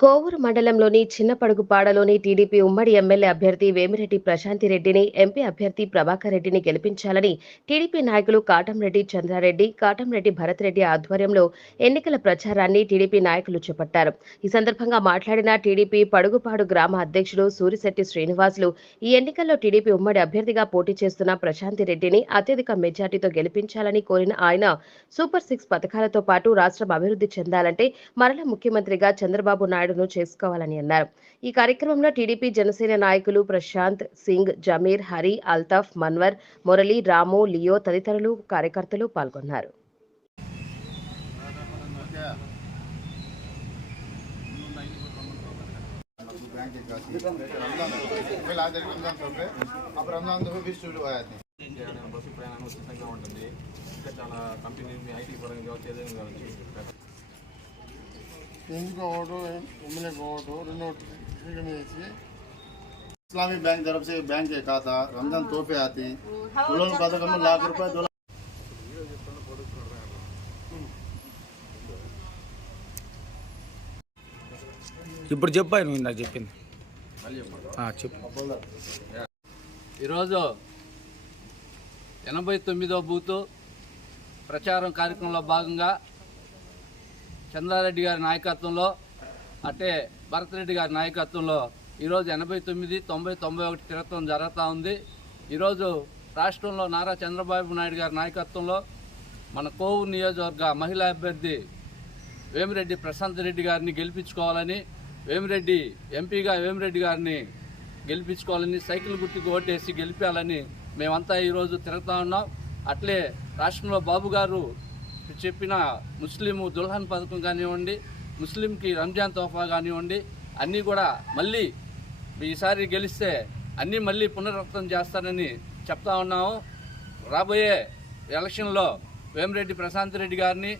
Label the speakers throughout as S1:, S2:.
S1: కోవూరు మండలంలోని చిన్నపడుగుపాడలోని టీడీపీ ఉమ్మడి ఎమ్మెల్యే అభ్యర్థి వేమిరెడ్డి ప్రశాంతిరెడ్డిని ఎంపీ అభ్యర్థి ప్రభాకర్ రెడ్డిని గెలిపించాలని టీడీపీ నాయకులు కాటంరెడ్డి చంద్రారెడ్డి కాటంరెడ్డి భరత్ రెడ్డి ఆధ్వర్యంలో ఎన్నికల ప్రచారాన్ని టీడీపీ నాయకులు చేపట్టారు. ఈ సందర్భంగా మాట్లాడిన టీడీపీ పడుగుపాడు గ్రామ అధ్యక్షుడు సూరిశెట్టి శ్రీనివాసులు ఈ ఎన్నికల్లో టీడీపీ ఉమ్మడి అభ్యర్థిగా పోటీ చేస్తున్న ప్రశాంతిరెడ్డిని అత్యధిక మెజార్టీతో గెలిపించాలని కోరిన ఆయన సూపర్ సిక్స్ పథకాలతో పాటు రాష్ట్రం అభివృద్ధి చెందాలంటే మరల ముఖ్యమంత్రిగా చంద్రబాబు నాయుడు నాయుడును చేసుకోవాలని అన్నారు. ఈ కార్యక్రమంలో టీడీపీ జనసేన నాయకులు ప్రశాంత్ సింగ్ జమీర్ హరి అల్తాఫ్ మన్వర్ మురళి రాము లియో తదితరులు కార్యకర్తలు పాల్గొన్నారు.
S2: చాలా కంపెనీ ఐటీ పరంగా
S3: ఇంకో ఓటు ఉమ్మలే ఓటు రెండు ఓట్లు వేసి इस्लामी बैंक तरफ से बैंक के खाता रमजान तोहफे आते दुल्हन पथकम में लाख रुपए दुल्हन
S4: ఇప్పుడు చెప్పాయి నువ్వు నాకు చెప్పింది ఆ, చెప్పు
S5: ఈరోజు ఎనభై తొమ్మిదో బూతు ప్రచారం కార్యక్రమంలో భాగంగా చంద్రారెడ్డి గారి నాయకత్వంలో అట్టే భరతరెడ్డి గారి నాయకత్వంలో ఈరోజు ఎనభై తొమ్మిది తొంభై తొంభై ఒకటి తిరగతం జరుగుతూ ఉంది. ఈరోజు రాష్ట్రంలో నారా చంద్రబాబు నాయుడు గారి నాయకత్వంలో మన కోవూరు నియోజకవర్గ మహిళా అభ్యర్థి వేమిరెడ్డి ప్రశాంత్ రెడ్డి గారిని గెలిపించుకోవాలని వేమిరెడ్డి ఎంపీగా వేమిరెడ్డి గారిని గెలిపించుకోవాలని సైకిల్ గుర్తుకు ఓటేసి గెలిపించాలని మేమంతా ఈరోజు తిరుగుతూ ఉన్నాం. అట్లే రాష్ట్రంలో బాబు గారు చెప్పిన ముస్లిం దుల్హన్ పథకం కానివ్వండి ముస్లింకి రంజాన్ తోఫా కానివ్వండి అన్నీ కూడా మళ్ళీ ఈసారి గెలిస్తే అన్నీ మళ్ళీ పునరుక్తం చేస్తానని చెప్తా ఉన్నాము. రాబోయే ఎలక్షన్లో వేమిరెడ్డి ప్రశాంత్ రెడ్డి గారిని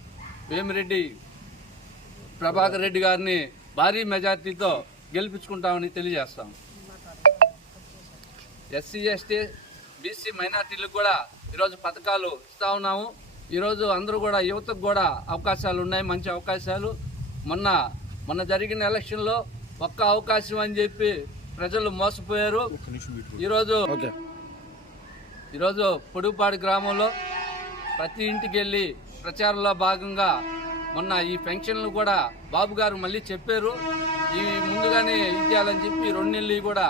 S5: వేమిరెడ్డి ప్రభాకర్ రెడ్డి గారిని భారీ మెజార్టీతో గెలిపించుకుంటామని తెలియజేస్తాం. ఎస్సీ ఎస్టీ బీసీ మైనార్టీలకు కూడా ఈరోజు పథకాలు ఇస్తా ఉన్నాము. ఈరోజు అందరూ కూడా యువతకు కూడా అవకాశాలు ఉన్నాయి మంచి అవకాశాలు. మొన్న మొన్న జరిగిన ఎలక్షన్లో ఒక్క అవకాశం అని చెప్పి ప్రజలు మోసపోయారు. ఈరోజు ఈరోజు పొడుగుపాడు గ్రామంలో ప్రతి ఇంటికి వెళ్ళి ప్రచారంలో భాగంగా మొన్న ఈ పెన్షన్లు కూడా బాబు గారు మళ్ళీ చెప్పారు. ఈ ముందుగానే ఇచ్చేయాలని చెప్పి రెండు నెలలు కూడా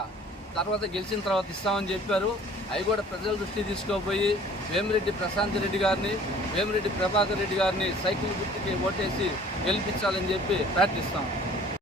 S5: తర్వాత గెలిచిన తర్వాత ఇస్తామని చెప్పారు. అవి కూడా ప్రజల దృష్టి తీసుకోపోయి వేమిరెడ్డి ప్రశాంత్ రెడ్డి గారిని వేమిరెడ్డి ప్రభాకర్ రెడ్డి గారిని సైకిల్ గుర్తుకి ఓటేసి గెలిపించాలని చెప్పి ప్రార్థిస్తాం.